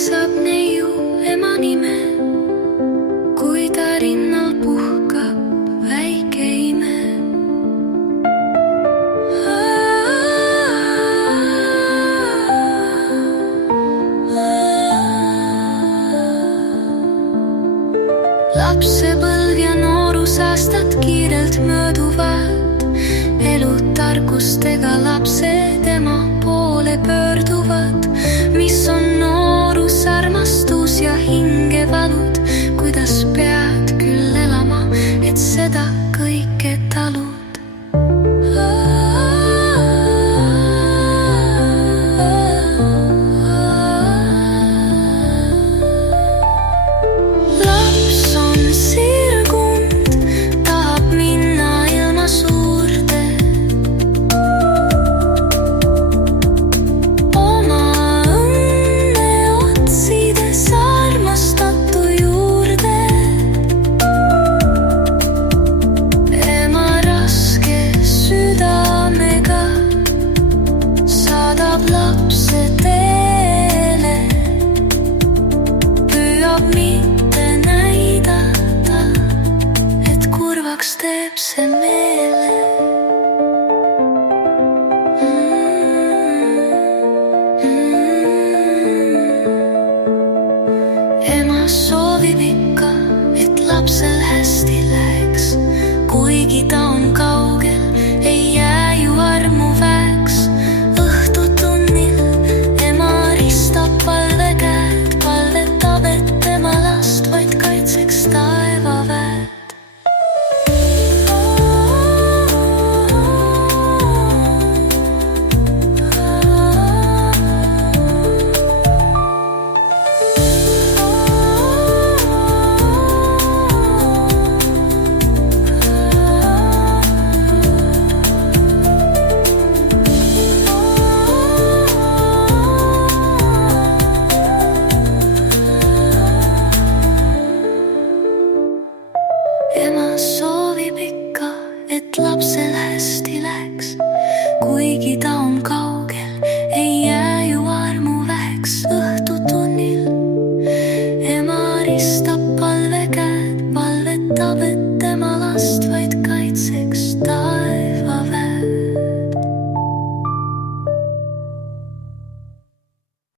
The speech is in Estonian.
saab neiu ema nime, kui ta rinnal puhkab väike ime. Lapsepõlv ja noorusaastad kiirelt mööduvad, elutarkustega lapsed ema poole pöörduvad. Mis on noorus, armastus ja hingevalud, kuidas pead küll elama, et seda kõike talud. Lapse teele püüab mitte näidata, et kurvaks teeb see meele. Ema soovib ikka, et lapsel